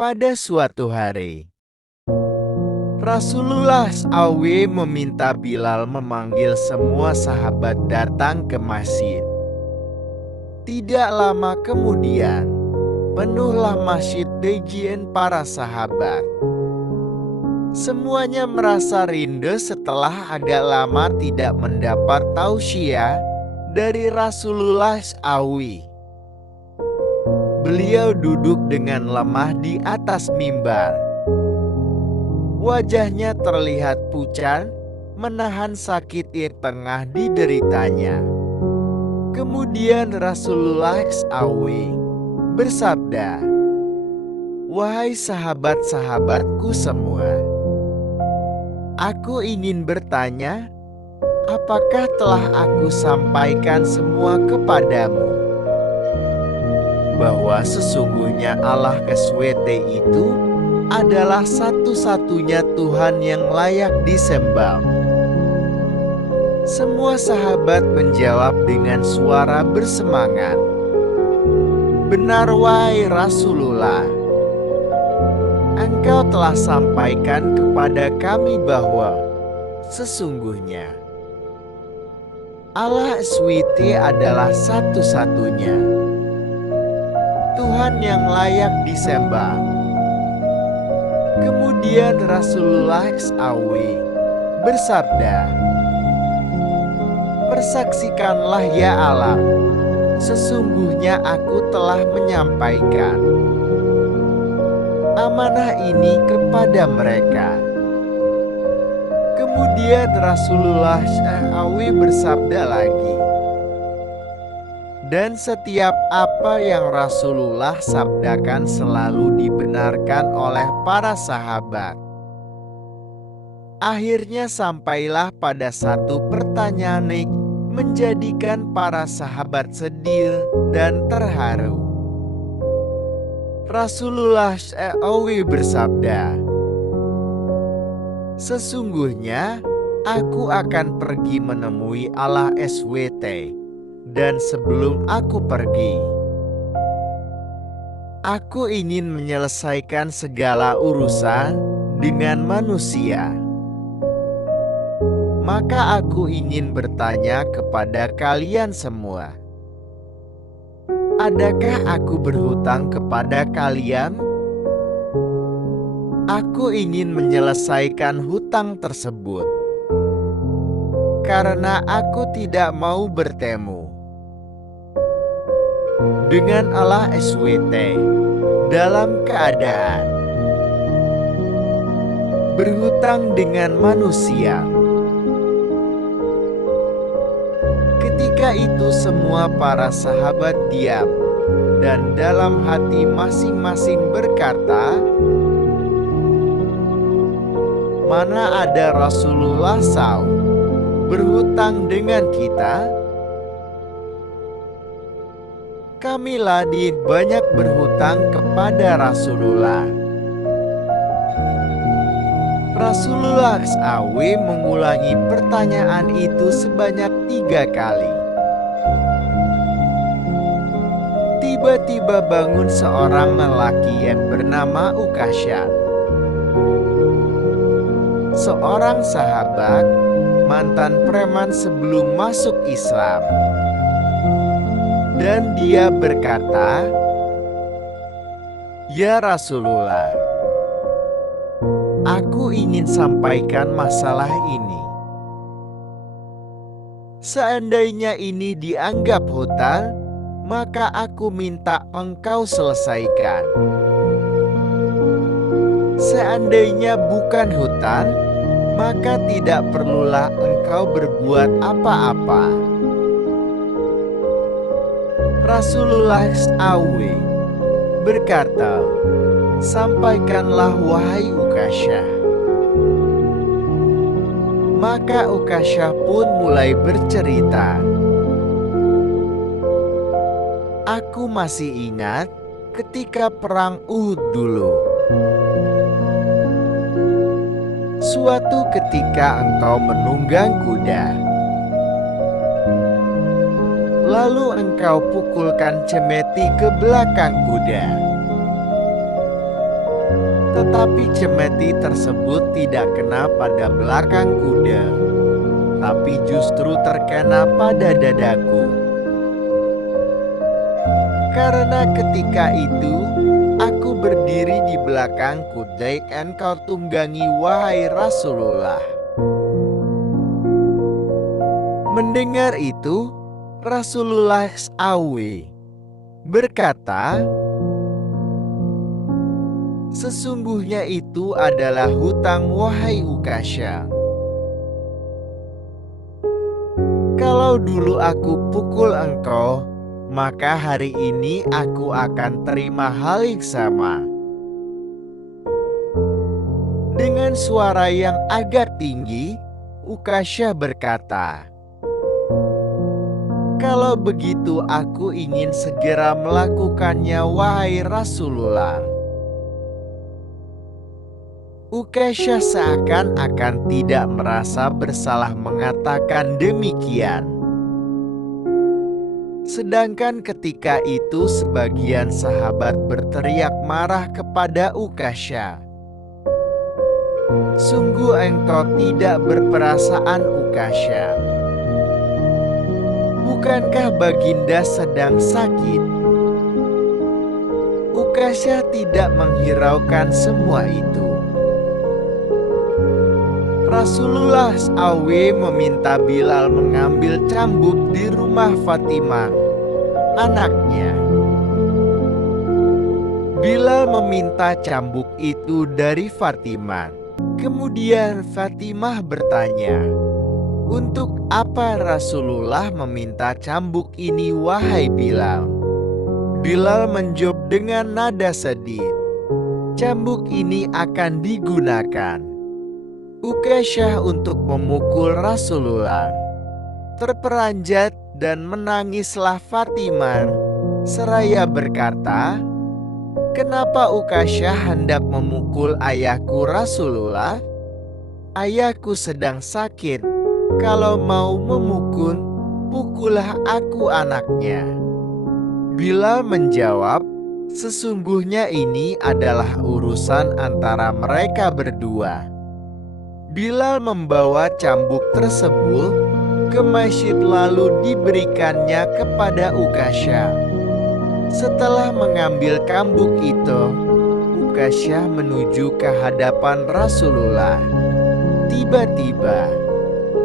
Pada suatu hari, Rasulullah SAW meminta Bilal memanggil semua sahabat datang ke masjid. Tidak lama kemudian, penuhlah masjid dengan para sahabat. Semuanya merasa rindu setelah agak lama tidak mendapat tausiah dari Rasulullah SAW. Beliau duduk dengan lemah di atas mimbar. Wajahnya terlihat pucat, menahan sakit yang tengah dideritanya. Kemudian Rasulullah SAW bersabda, "Wahai sahabat-sahabatku semua, aku ingin bertanya, apakah telah aku sampaikan semua kepadamu? Bahwa sesungguhnya Allah SWT itu adalah satu-satunya Tuhan yang layak disembah." Semua sahabat menjawab dengan suara bersemangat, "Benar wahai Rasulullah, Engkau telah sampaikan kepada kami bahwa sesungguhnya Allah SWT adalah satu-satunya Tuhan yang layak disembah." Kemudian Rasulullah SAW bersabda, "Persaksikanlah ya alam, sesungguhnya aku telah menyampaikan amanah ini kepada mereka." Kemudian Rasulullah SAW bersabda lagi, "Dan setiap apa yang Rasulullah sabdakan selalu dibenarkan oleh para sahabat." Akhirnya sampailah pada satu pertanyaan yang menjadikan para sahabat sedih dan terharu. Rasulullah SAW bersabda, "Sesungguhnya aku akan pergi menemui Allah SWT. Dan sebelum aku pergi, aku ingin menyelesaikan segala urusan dengan manusia. Maka aku ingin bertanya kepada kalian semua, adakah aku berhutang kepada kalian? Aku ingin menyelesaikan hutang tersebut, karena aku tidak mau bertemu dengan Allah SWT dalam keadaan berhutang dengan manusia." Ketika itu semua para sahabat diam dan dalam hati masing-masing berkata, "Mana ada Rasulullah SAW berhutang dengan kita? Kami ladin banyak berhutang kepada Rasulullah." Rasulullah SAW mengulangi pertanyaan itu sebanyak 3 kali. Tiba-tiba bangun seorang lelaki yang bernama Ukasyah, seorang sahabat mantan preman sebelum masuk Islam. Dan dia berkata, "Ya Rasulullah, aku ingin sampaikan masalah ini. Seandainya ini dianggap hutang, maka aku minta engkau selesaikan. Seandainya bukan hutang, maka tidak perlulah engkau berbuat apa-apa." Rasulullah SAW berkata, "Sampaikanlah wahai Ukasyah." Maka Ukasyah pun mulai bercerita, "Aku masih ingat ketika perang Uhud dulu. Suatu ketika engkau menunggang kuda. Lalu engkau pukulkan cemeti ke belakang kuda. Tetapi cemeti tersebut tidak kena pada belakang kuda, tapi justru terkena pada dadaku. Karena ketika itu, aku berdiri di belakang kuda yang engkau tunggangi, wahai Rasulullah. Mendengar itu, Rasulullah SAW berkata, "Sesungguhnya itu adalah hutang, wahai Ukasyah. Kalau dulu aku pukul engkau, maka hari ini aku akan terima hal yang sama." Dengan suara yang agak tinggi, Ukasyah berkata, "Kalau begitu aku ingin segera melakukannya, wahai Rasulullah." Ukasyah seakan-akan tidak merasa bersalah mengatakan demikian. Sedangkan ketika itu sebagian sahabat berteriak marah kepada Ukasyah, "Sungguh engkau tidak berperasaan, Ukasyah. Bukankah Baginda sedang sakit?" Ukasyah tidak menghiraukan semua itu. Rasulullah SAW meminta Bilal mengambil cambuk di rumah Fatimah, anaknya. Bilal meminta cambuk itu dari Fatimah. Kemudian Fatimah bertanya, "Untuk apa Rasulullah meminta cambuk ini, wahai Bilal?" Bilal menjawab dengan nada sedih, "Cambuk ini akan digunakan Ukasyah untuk memukul Rasulullah." Terperanjat dan menangislah Fatimah seraya berkata, "Kenapa Ukasyah hendak memukul ayahku Rasulullah? Ayahku sedang sakit. Kalau mau memukul, pukullah aku anaknya." Bilal menjawab, "Sesungguhnya ini adalah urusan antara mereka berdua." Bilal membawa cambuk tersebut ke masjid lalu diberikannya kepada Ukasyah. Setelah mengambil cambuk itu, Ukasyah menuju ke hadapan Rasulullah. Tiba-tiba,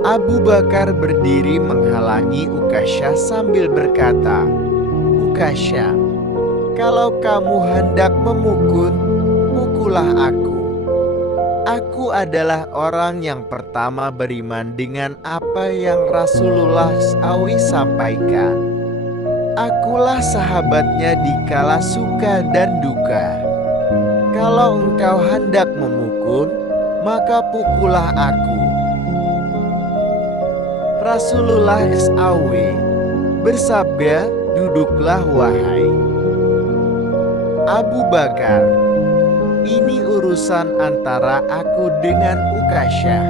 Abu Bakar berdiri menghalangi Ukasyah sambil berkata, "Ukasyah, kalau kamu hendak memukul, pukullah aku. Aku adalah orang yang pertama beriman dengan apa yang Rasulullah SAW sampaikan. Akulah sahabatnya di kala suka dan duka. Kalau engkau hendak memukul, maka pukullah aku." Rasulullah SAW bersabda, "Duduklah, wahai Abu Bakar. Ini urusan antara aku dengan Ukasyah."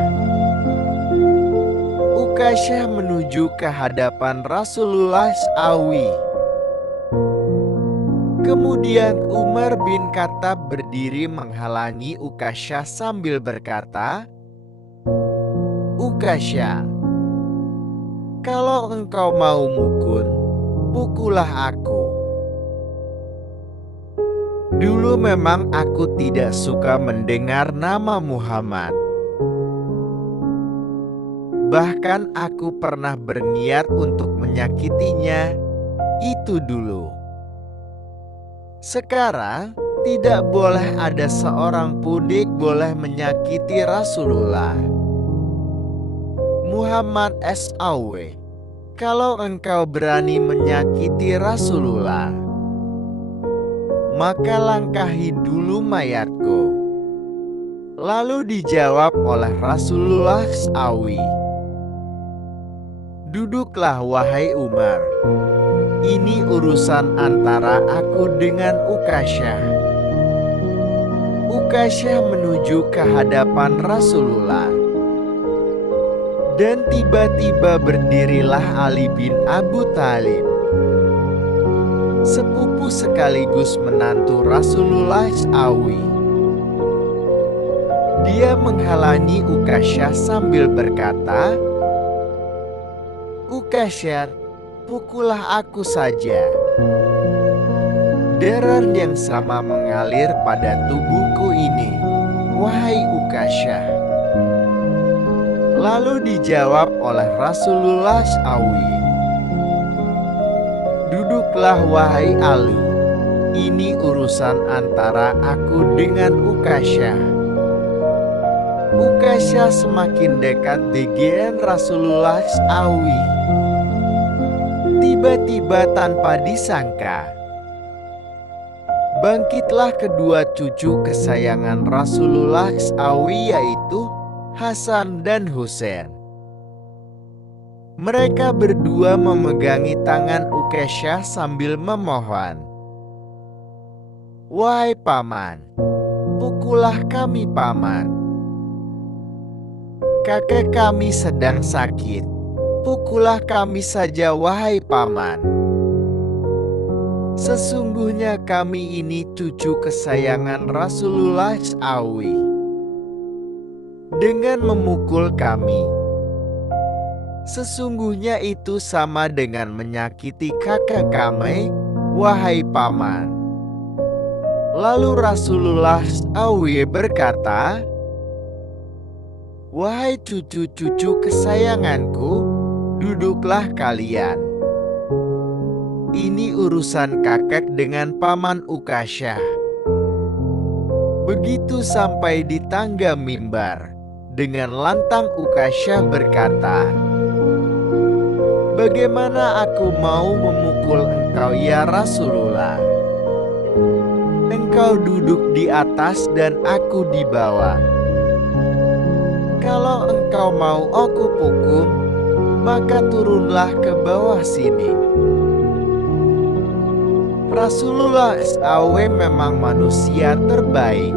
Ukasyah menuju ke hadapan Rasulullah SAW. Kemudian Umar bin Khattab berdiri menghalangi Ukasyah sambil berkata, "Ukasyah, kalau engkau mau mukul, pukullah aku. Dulu memang aku tidak suka mendengar nama Muhammad. Bahkan aku pernah berniat untuk menyakitinya, itu dulu. Sekarang tidak boleh ada seorang pun boleh menyakiti Rasulullah Muhammad SAW. Kalau engkau berani menyakiti Rasulullah, maka langkahi dulu mayatku." Lalu dijawab oleh Rasulullah SAW, "Duduklah, wahai Umar. Ini urusan antara aku dengan Ukasyah." Ukasyah menuju ke hadapan Rasulullah. Dan tiba-tiba berdirilah Ali bin Abu Thalib, sepupu sekaligus menantu Rasulullah SAW. Dia menghalangi Ukasha sambil berkata, "Ukasha, pukullah aku saja." Darah yang sama mengalir pada tubuhku ini, wahai Ukasha. Lalu dijawab oleh Rasulullah SAW, "Duduklah wahai Ali, ini urusan antara aku dengan Ukasha." Ukasha semakin dekat dengan Rasulullah SAW. Tiba-tiba tanpa disangka, bangkitlah kedua cucu kesayangan Rasulullah SAW, yaitu Hasan dan Husain. Mereka berdua memegangi tangan Ukasha sambil memohon, "Wahai paman, pukullah kami paman. Kakek kami sedang sakit, pukullah kami saja wahai paman. Sesungguhnya kami ini cucu kesayangan Rasulullah SAW. Dengan memukul kami, sesungguhnya itu sama dengan menyakiti kakek kami, wahai paman." Lalu Rasulullah SAW berkata, "Wahai cucu-cucu kesayanganku, duduklah kalian. Ini urusan kakek dengan paman Ukasha." Begitu sampai di tangga mimbar, dengan lantang Ukasha berkata, "Bagaimana aku mau memukul engkau ya Rasulullah? Engkau duduk di atas dan aku di bawah. Kalau engkau mau aku pukul, maka turunlah ke bawah sini." Rasulullah SAW memang manusia terbaik.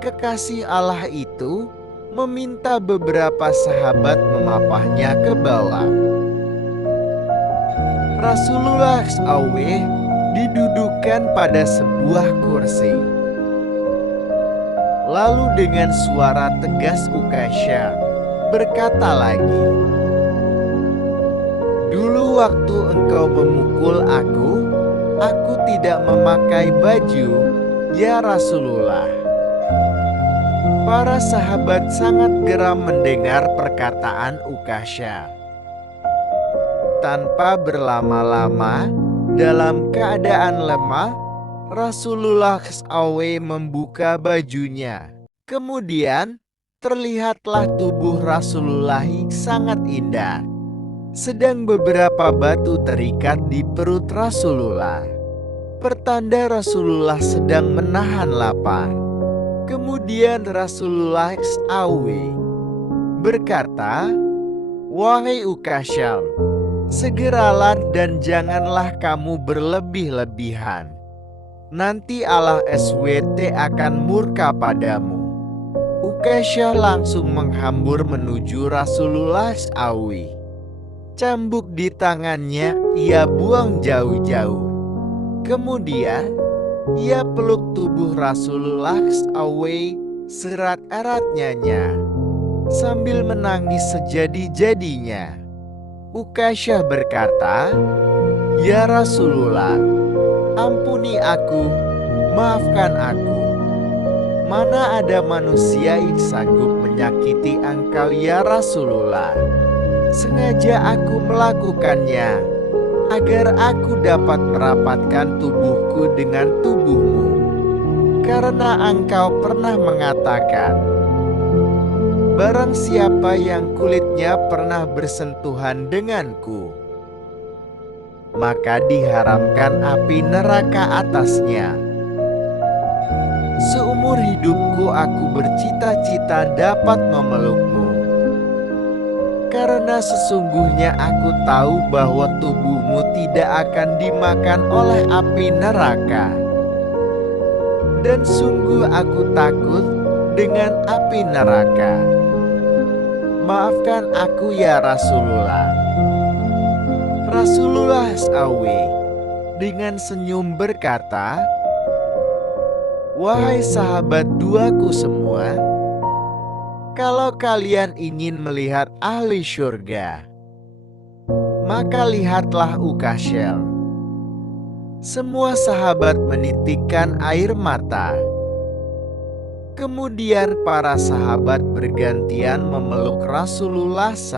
Kekasih Allah itu meminta beberapa sahabat memapahnya ke bawah. Rasulullah SAW didudukkan pada sebuah kursi. Lalu dengan suara tegas Ukasha berkata lagi, "Dulu waktu engkau memukul aku tidak memakai baju, ya Rasulullah." Para sahabat sangat geram mendengar perkataan Ukasha. Tanpa berlama-lama, dalam keadaan lemah, Rasulullah SAW membuka bajunya. Kemudian, terlihatlah tubuh Rasulullah sangat indah. Sedang beberapa batu terikat di perut Rasulullah, pertanda Rasulullah sedang menahan lapar. Kemudian Rasulullah SAW berkata, "Wahai Ukasha, segeralah dan janganlah kamu berlebih-lebihan. Nanti Allah SWT akan murka padamu." Ukasha langsung menghambur menuju Rasulullah SAW. Cambuk di tangannya ia buang jauh-jauh. Kemudian ia peluk tubuh Rasulullah SAW serat-eratnya sambil menangis sejadi-jadinya. Ukasha berkata, "Ya Rasulullah, ampuni aku, maafkan aku. Mana ada manusia yang sanggup menyakiti engkau ya Rasulullah. Sengaja aku melakukannya agar aku dapat merapatkan tubuhku dengan tubuhmu. Karena engkau pernah mengatakan, barang siapa yang kulitnya pernah bersentuhan denganku, maka diharamkan api neraka atasnya. Seumur hidupku aku bercita-cita dapat memelukmu. Karena sesungguhnya aku tahu bahwa tubuhmu tidak akan dimakan oleh api neraka. Dan sungguh aku takut dengan api neraka. Maafkan aku ya Rasulullah." Rasulullah SAW dengan senyum berkata, Wahai sahabat duaku semua, kalau kalian ingin melihat ahli syurga, maka lihatlah Ukasyel. Semua sahabat menitikkan air mata. Kemudian para sahabat bergantian memeluk Rasulullah